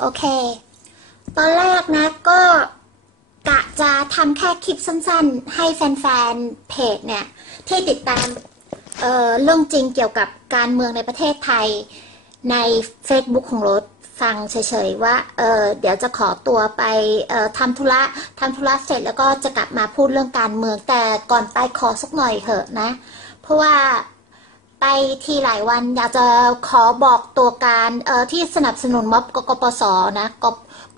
โอเค ตอนแรกนะก็กะจะทำแค่คลิปสั้นๆ ให้แฟนๆ เพจเนี่ย ที่ติดตามเเรื่องจริงเกี่ยวกับการเมืองในประเทศไทยใน Facebook ของรถฟังเฉยๆว่าเเดี๋ยวจะขอตัวไปทำธุระทำธุระเสร็จแล้วก็จะกลับมาพูดเรื่องการเมืองแต่ก่อนไปขอสักหน่อยเถอะนะ เพราะว่า ไปทีหลายวันอยากจะขอบอกตัวการเออที่สนับสนุนม็อบกกปสนะก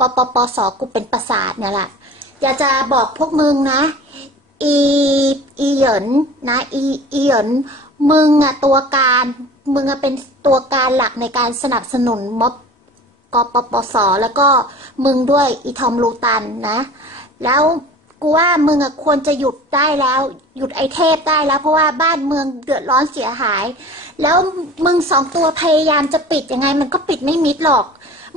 กปปสกูเป็นประสาทเนี่ยแหละอยากจะบอกพวกมึงนะ อีอีเหยินนะอีอีเหยินมึงอะตัวการมึงอะเป็นตัวการหลักในการสนับสนุนม็อบกปปสแล้วก็มึงด้วยอีทอมลูตันนะ แล้ว กูว่ามึงอะควรจะหยุดได้แล้ว หยุดไอเทพได้แล้ว เพราะว่าบ้านเมืองเดือดร้อนเสียหาย แล้วมึงสองตัวพยายามจะปิดยังไง มันก็ปิดไม่มิดหรอก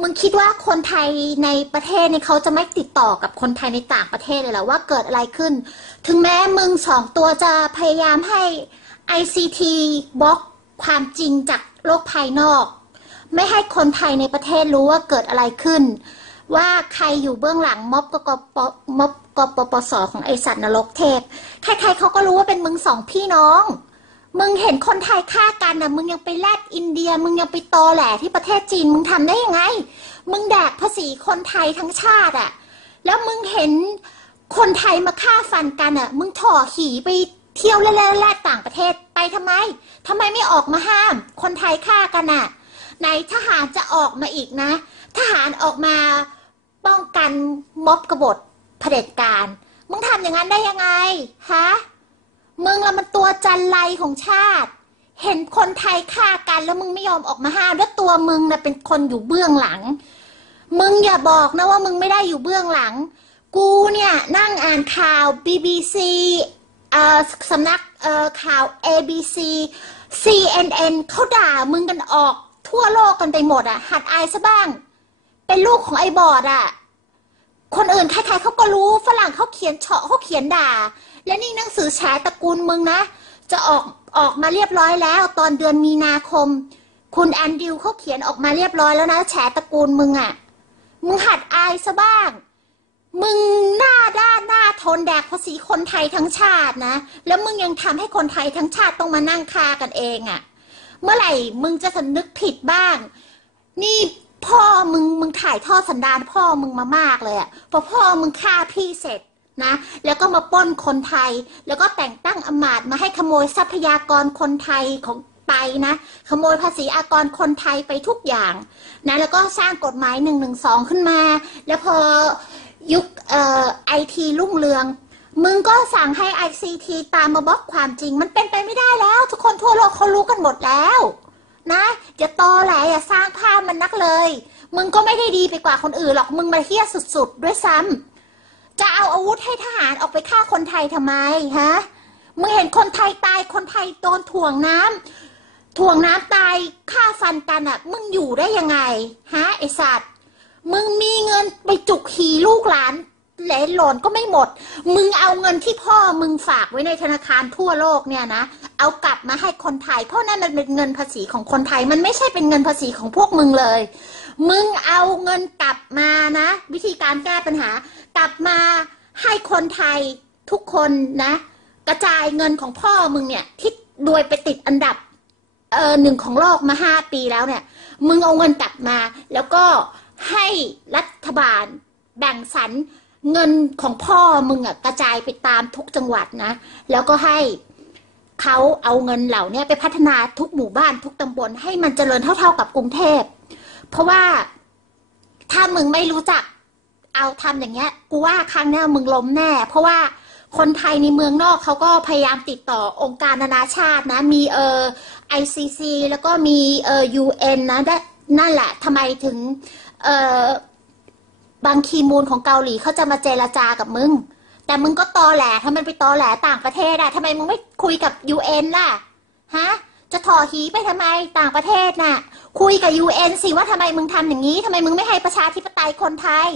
มึงคิดว่าคนไทยในประเทศเนี่ยเขาจะไม่ติดต่อกับคนไทยในต่างประเทศเลยเหรอว่าเกิดอะไรขึ้น ถึงแม้มึงสองตัวจะพยายามให้ ICT บล็อกความจริงจากโลกภายนอก ไม่ให้คนไทยในประเทศรู้ว่าเกิดอะไรขึ้น ว่าใครอยู่เบื้องหลังม็อบกกปม็อบกปปสของไอสัตว์นรกเทพ ใครๆเขาก็รู้ว่าเป็นมึงสองพี่น้อง มึงเห็นคนไทยฆ่ากันนะมึงยังไปแลดอินเดีย มึงยังไปตอแหลที่ประเทศจีนมึงทำได้ยังไง มึงแดกภาษีคนไทยทั้งชาติอะแล้วมึงเห็นคนไทยมาฆ่าฟันกันอะมึงถ่อหีไปเที่ยวแล่แลดต่างประเทศไปทำไมทำไมไม่ออกมาห้าม คนไทยฆ่ากันอะไหนทหารจะออกมาอีกนะ ทหารออกมาป้องกันม็อบกบฏเผด็จการ มึงทำอย่างนั้นได้ยังไงฮะมึงละมันตัวจันไรของชาติ เห็นคนไทยฆ่ากันแล้วมึงไม่ยอมออกมาห้ามแล้วตัวมึงน่ะเป็นคนอยู่เบื้องหลัง มึงอย่าบอกนะว่ามึงไม่ได้อยู่เบื้องหลัง กูเนี่ยนั่งอ่านข่าว BBC เอ่อสำนักเอ่อข่าว ABC CNN เขาด่ามึงกันออก ทั่วโลกกันไปหมดอะ หัดอายซะบ้าง เป็นลูกของไอ้บอดอะ คนอื่นใครๆเขาก็รู้ฝรั่งเขาเขียนเฉาะเขาเขียนด่า และนี่หนังสือแฉตระกูลมึงนะ จะออกออกมาเรียบร้อยแล้ว ตอนเดือนมีนาคม คุณแอนดิวเขาเขียนออกมาเรียบร้อยแล้วนะแฉตระกูลมึงอะ่ะ มึงหัดอายซะบ้างมึงหน้าด้านหน้าทนแดกภาษีคนไทยทั้งชาตินะ แล้วมึงยังทำให้คนไทยทั้งชาติต้องมานั่งคากันเองอะ่ะ เมื่อไหร่มึงจะสำนึกผิดบ้าง นี่พ่อมึงมึงถ่ายทอดสันดานพ่อมึงมามากเลยอะพอพ่อมึงฆ่าพี่เสร็จนะ แล้วก็มาป้นคนไทย แล้วก็แต่งตั้งอมาตมาให้ขโมยทรัพยากรคนไทยของไปนะ ขโมยภาษีอากรคนไทยไปทุกอย่างนะแล้วก็สร้างกฎหมายหนึ่งหนึ่งสองขึ้นมา แล้วพอยุคไอทีรุ่งเรือง มึงก็สั่งให้ ICT ตามมาบล็อกความจริง มันเป็นไปไม่ได้แล้ว ทุกคนทั่วโลกเขารู้กันหมดแล้ว นะอย่าตอแหลอย่าสร้างภาพมันนักเลย มึงก็ไม่ได้ดีไปกว่าคนอื่นหรอกมึงมาเฮี้ยสุดๆ ด้วยซ้ำจะเอาอาวุธให้ทหารออกไปฆ่าคนไทยทำไมฮะมึงเห็นคนไทยตายคนไทยโดนถ่วงน้ำถ่วงน้ำตายฆ่าฟันกันอะมึงอยู่ได้ยังไงฮะไอสัตว์มึงมีเงินไปจุกขีลูกหลาน เหลนหลนก็ไม่หมด มึงเอาเงินที่พ่อมึงฝากไว้ในธนาคารทั่วโลกเนี่ยนะ เอากลับมาให้คนไทย เพราะนั่นมันเป็นเงินภาษีของคนไทย มันไม่ใช่เป็นเงินภาษีของพวกมึงเลย มึงเอาเงินกลับมานะ วิธีการแก้ปัญหา กลับมาให้คนไทยทุกคนนะ กระจายเงินของพ่อมึงเนี่ยที่โดยไปติดอันดับเออหนึ่งของโลกมาห้าปีแล้วเนี่ย มึงเอาเงินกลับมา แล้วก็ให้รัฐบาลแบ่งสรร เงินของพ่อมึงอะกระจายไปตามทุกจังหวัดนะ แล้วก็ให้เขาเอาเงินเหล่านี้ไปพัฒนาทุกหมู่บ้านทุกตำบลให้มันเจริญเท่า ๆกับกรุงเทพ เพราะว่าถ้ามึงไม่รู้จักเอาทำอย่างเงี้ย กูว่าครั้งเนี้ยมึงล้มแน่ เพราะว่าคนไทยในเมืองนอกเขาก็พยายามติดต่อองค์การนานาชาตินะ มีเออ ICC แล้วก็มีเออ UN นะ นั่นแหละทำไมถึงเออ บางคีมูลของเกาหลีเขาจะมาเจรจากับมึง แต่มึงก็ตอแหลถ้ามันไปตอแหลต่างประเทศอะทำไมมึงไม่คุยกับ UN ล่ะ ฮะ จะถอหีไปทำไมต่างประเทศน่ะ คุยกับ UN สิว่าทำไมมึงทำอย่างนี้ทำไมมึงไม่ให้ประชาธิปไตยคนไทย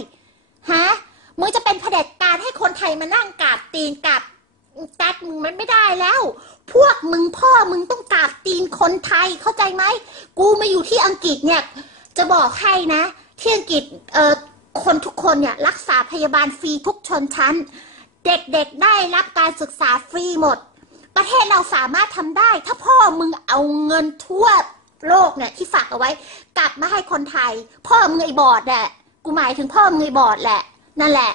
ฮะ มึงจะเป็นเผด็จการให้คนไทยมานั่งกราบตีนกราบแตกมึงมันไม่ได้แล้ว พวกมึงพ่อมึงต้องกราบตีนคนไทยเข้าใจไหม กูมาอยู่ที่อังกฤษเนี่ย จะบอกให้นะ ที่อังกฤษเออ คนทุกคนเนี่ยรักษาพยาบาลฟรีทุกชนชั้น เด็กๆได้รับการศึกษาฟรีหมด ประเทศเราสามารถทำได้ ถ้าพ่อมึงเอาเงินทั่วโลกเนี่ยที่ฝากเอาไว้ กลับมาให้คนไทย พ่อมึงไอ้บอดแหละกูหมายถึงพ่อมึงไอ้บอดแหละ นั่นแหละ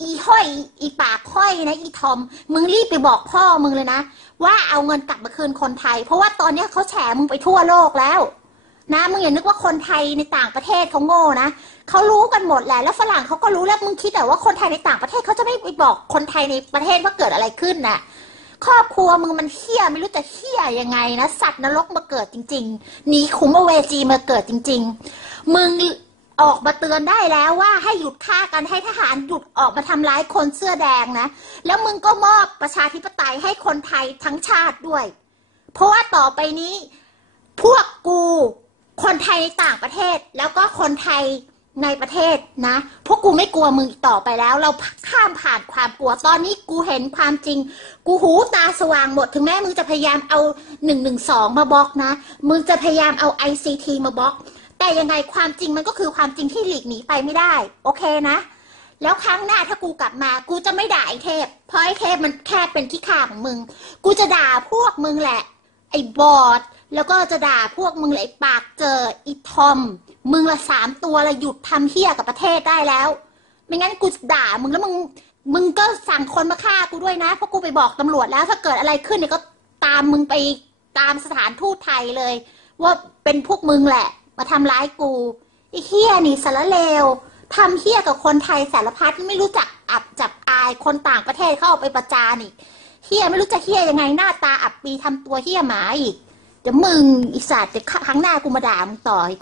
อีห้อยอีปากห้อยนะอีทอม มึงรีบไปบอกพ่อมึงเลยนะ ว่าเอาเงินกลับมาคืนคนไทย เพราะว่าตอนนี้เขาแฉมึงไปทั่วโลกแล้ว นะมึงอย่านึกว่าคนไทยในต่างประเทศเขาโง่นะเขารู้กันหมดแหละแล้วฝรั่งเขาก็รู้แล้วมึงคิดแต่ว่าคนไทยในต่างประเทศเขาจะไม่ไปบอกคนไทยในประเทศว่าเกิดอะไรขึ้นน่ะ ครอบครัวมึงมันเฮี้ยไม่รู้จะเฮี้ยยังไงนะสัตว์นรกมาเกิดจริงๆหนีขุมอเวจีมาเกิดจริง ๆ มึงออกมาเตือนได้แล้วว่าให้หยุดฆ่ากันให้ทหารหยุดออกมาทำร้ายคนเสื้อแดงนะ แล้วมึงก็มอบประชาธิปไตยให้คนไทยทั้งชาติด้วย เพราะว่าต่อไปนี้ พวกกู คนไทยในต่างประเทศ แล้วก็คนไทยในประเทศนะ พวกกูไม่กลัวมึงอีกต่อไปแล้ว เราข้ามผ่านความกลัว ตอนนี้กูเห็นความจริง กูหูตาสว่างหมด ถึงแม้มึงจะพยายามเอาหนึ่งหนึ่งสองมาบล็อกนะ มึงจะพยายามเอา ICT มาบล็อก แต่ยังไงความจริงมันก็คือความจริงที่หลีกหนีไปไม่ได้ โอเคนะ แล้วครั้งหน้าถ้ากูกลับมา กูจะไม่ด่าไอ้เทพ เพราะไอ้เทพมันแค่เป็นขี้ข่าของมึง กูจะด่าพวกมึงแหละ ไอ้บอด แล้วก็จะด่าพวกมึงเลยไอ้ปากเจออีทอม มึงละสามตัวละหยุดทำเฮี้ยกับประเทศได้แล้ว ไม่งั้นกูจะด่ามึงแล้วมึงมึงก็สั่งคนมาฆ่ากูด้วยนะ เพราะกูไปบอกตำรวจแล้ว ถ้าเกิดอะไรขึ้นเนี่ยก็ตามมึงไปตามสถานทูตไทยเลย ว่าเป็นพวกมึงแหละ มาทำร้ายกูไอ้เฮี้ยนี่สารเลวทำเฮี้ยกับคนไทยสารพัดไม่รู้จักอับจับอายคนต่างประเทศเข้าไปประจานอีกเฮี้ยไม่รู้จะเฮี้ยยังไงหน้าตาอับปีทำตัวเฮี้ยหมาอีก ดี๋ยวมึงอีสัตว์จะครั้งหน้ากูมาด่ามึงต่ออีก